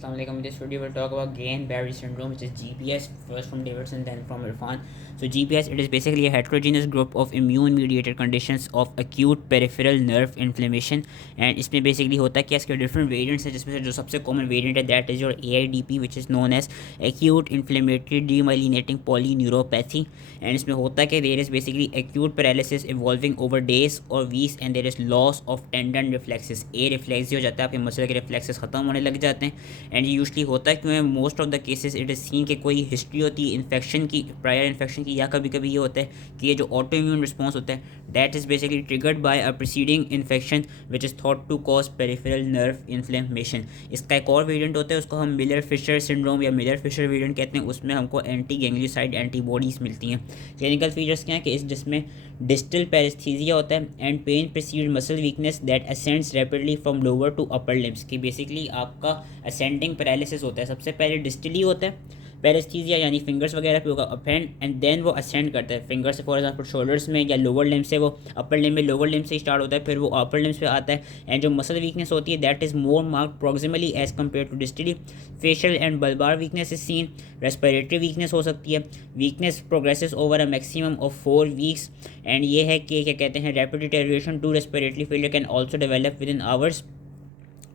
Assalamu alaikum. In this video, we'll talk about Guillain-Barré syndrome, which is GPS. First from Davidson, then from Irfan. So GPS, it is basically a heterogeneous group of immune-mediated conditions of acute peripheral nerve inflammation. And इसमें basically होता है कि इसके different variants है, जिसमें से जो सबसे common variant है that is your AIDP, which is known as acute inflammatory demyelinating polyneuropathy. And इसमें होता है कि there is basically acute paralysis evolving over days or weeks, and there is loss of tendon reflexes. A reflex हो जाता है, आपके muscle के reflexes ख़त्म होने लग जाते हैं. एंड यूजली होता है क्यों most of the cases it is scene कि कोई हिस्ट्री होती है इन्फेक्शन की, प्रायर इन्फेक्शन की, या कभी कभी ये होता है कि ये जो ऑटो इम्यून रिस्पॉन्स होता है that is basically triggered by a preceding infection which is thought to cause peripheral nerve inflammation. इसका एक और वेरिएंट होता है, उसको हम मिलर फिशर सिंड्रोम या मिलर फिशर वेरिएंट कहते हैं. उसमें हमको एंटी गैंग्लियोसाइड एंटीबॉडीज़ मिलती हैं. क्लिनिकल फीचर्स क्या हैं कि जिसमें डिस्टल पैरेस्थीसिया होता है and pain precede muscle weakness that ascends rapidly from lower to upper limbs. कि बेसिकली आपका असेंडिंग पैरालिसिस होता है. सबसे पहले डिस्टली होता है पैरेस्थीसिया, यानी फिंगर्स वगैरह पे होगा अपेंड, एंड देन वो असेंड करता है फिंगर से, फॉर एग्जांपल शोल्डर्स में या लोअर लिम्ब से. वो अपर लिम्ब में लोअर लिम्ब से स्टार्ट होता है, फिर वो अपर लिम्स पे आता है. एंड जो मसल वीकनेस होती है that is more marked proximally as compared to distally. Facial and bulbar weakness is seen. Respiratory weakness हो सकती है. Weakness progresses over a maximum of 4 weeks. And ये है कि क्या कहते हैं rapid deterioration to respiratory failure can also develop within hours.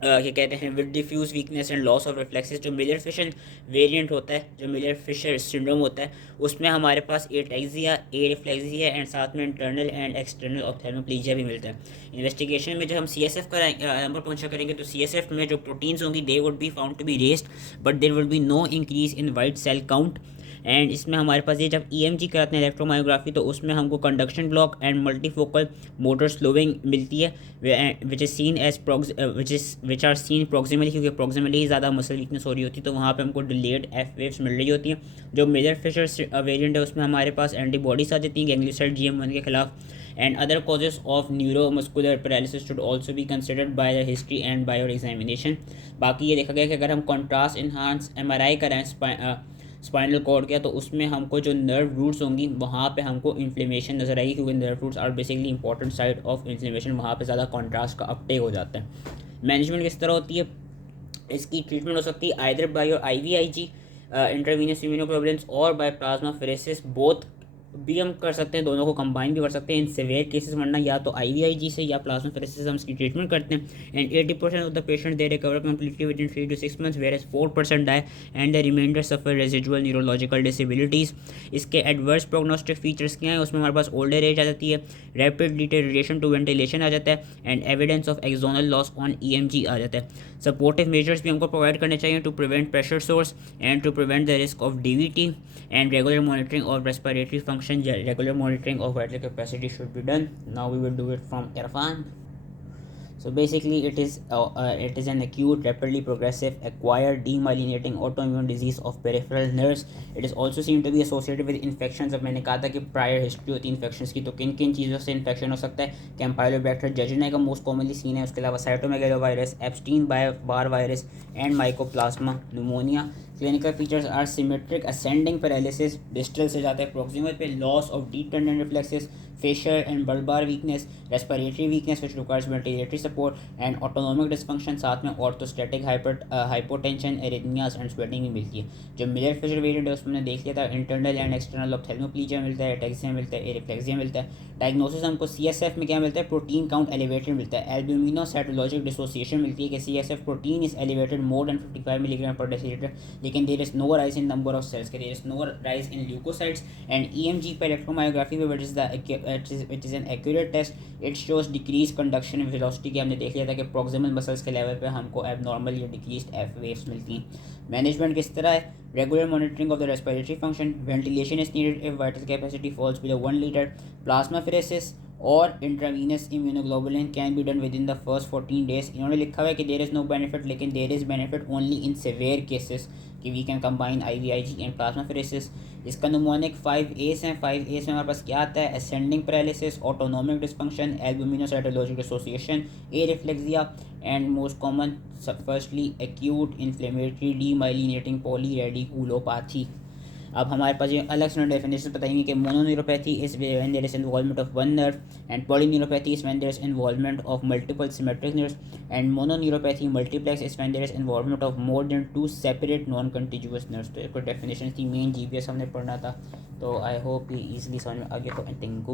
क्या कहते हैं with diffuse weakness and loss of reflexes. जो मिलर फिशर वेरिएंट होता है, जो मिलर फिशर सिंड्रोम होता है, उसमें हमारे पास एटैक्सिया, ए रिफ्लेक्सिया एंड साथ में इंटरनल एंड एक्सटर्नल ऑप्थेल्मोप्लेजिया भी मिलता है. इन्वेस्टिगेशन में जब हम CSF का नंबर पहुंचा करेंगे तो CSF में जो प्रोटीन्स होंगी they would be found to be raised, but there would be no increase in white cell count. And इसमें हमारे पास ये जब EMG कराते हैं इलेक्ट्रोमायोग्राफी, तो उसमें हमको conduction block and multifocal motor slowing मिलती है, which is seen as which are seen proximally, क्योंकि प्रॉक्सिमली ही ज़्यादा मसल वीकनेस हो रही होती है, तो वहाँ पे हमको डिलेड एफ वेव्स मिल रही होती हैं. जो मेजर फिशर वेरिएंट है उसमें हमारे पास एंटीबॉडीज आ जाती हैं गैंग्लियोसाइड GM1 के खिलाफ. And other causes of neuromuscular paralysis should also be considered by the history and by your examination. बाकी ये देखा गया कि अगर हम कॉन्ट्रास्ट इन्हांस MRI कराएं स्पाइनल कॉर्ड का, तो उसमें हमको जो नर्व रूट्स होंगी वहाँ पे हमको इन्फ्लेमेशन नज़र आएगी, क्योंकि nerve roots are basically important side of inflammation. वहाँ पे ज़्यादा कॉन्ट्रास्ट का अपटेक हो जाता है. मैनेजमेंट किस तरह होती है, इसकी ट्रीटमेंट हो सकती है either by your IVIG intravenous immunoglobulins और बाय प्लाज्मा फेरेसिस. बोथ भी हम कर सकते हैं, दोनों को कंबाइन भी कर सकते हैं इन सिवियर केसेस, वरना या तो IVIG से या प्लाज्मा फेरेसिस से हम इसकी ट्रीटमेंट करते हैं. And 80% of the patient they recover completely within 3 to 6 months, where 4% die and the remainder suffer residual neurological disabilities. इसके एडवर्स प्रोग्नोस्टिक फीचर्स क्या हैं, उसमें हमारे पास ओल्डर एज आ जाती है, रैपिड डिटेरियोरेशन टू वेंटिलेशन आ जाता है, and evidence of axonal loss on EMG आ जाता है. सपोर्टिव मेजर्स भी हमको प्रोवाइड करने चाहिए to prevent pressure sores and to prevent the risk of DVT. And regular monitoring of respiratory function, regular monitoring of vital capacity should be done. Now we will do it from Irfan. So basically it is an acute, rapidly progressive, acquired demyelinating autoimmune disease of peripheral nerves. It is also seen to be associated with infections. अब मैंने कहा था कि prior history होती है infections की, तो किन किन चीज़ों से infection हो सकता है. कैम्पाइलोबैक्टर जेजुनाई का मोस्ट कॉमनली सीन है, उसके अलावा cytomegalovirus, Epstein Barr virus and mycoplasma pneumoniae. Clinical features are symmetric ascending paralysis, distal से जाता है प्रोक्सिमल पे, loss of deep tendon reflexes, facial and bulbar weakness, respiratory weakness which requires ventilatory support and autonomic dysfunction, साथ में orthostatic hypotension, arrhythmias and sweating भी मिलती है. जो मिलर फिशर वेरिएंट है उसमें देख लिया था, इंटरनल एंड एक्सटर्नल ऑप्थेल्मोप्लेजिया मिलता है, एटैक्सिया मिलता है, एरिफ्लेक्सिया मिलता है. डायग्नोसिस हमको CSF में क्या मिलता है, प्रोटीन काउंट एलिवेटेड मिलता है. एल्ब्यूमिनोसाइटोलॉजिक डिसोसिएशन मिलती है कि CSF protein is elevated more than 55 milligram per decilitre, लेकिन there is no rise in number of cells, there is no rise in leukocytes. And EMG पर इलेक्ट्रोमायोग्राफी में which is an accurate test, it shows decreased conduction velocity के हमने देख लिया था कि proximal muscles के लेवल पे हमको abnormal या decreased F waves मिलती हैं. मैनेजमेंट किस तरह है, regular monitoring of the respiratory function, ventilation is needed if vital capacity falls below 1 liter, plasmapheresis और intravenous immunoglobulin can be done with in the first 14 days. इन्होंने लिखा हुआ है कि देर इज़ नो बेनिफिट, लेकिन there is benefit only in severe cases कि we can combine IVIG and plasmapheresis. इसका mnemonic 5A's हैं. 5A's में हमारे पास क्या आता है, ascending paralysis, autonomic dysfunction, albuminocytologic dissociation, areflexia and most common firstly acute inflammatory demyelinating polyradiculopathy. अब हमारे पास ये अलग से डेफिनेशन बताएंगे कि mononeuropathy is when there is involvement of one nerve and polyneuropathy is when there is involvement of multiple symmetric nerves and mononeuropathy multiplex is when there is involvement of more than two separate non continuous nerves. तो एक definition थी main GPS हमने पढ़ना था, तो I hope ये easily समझ में आ गया। तो आई थिंक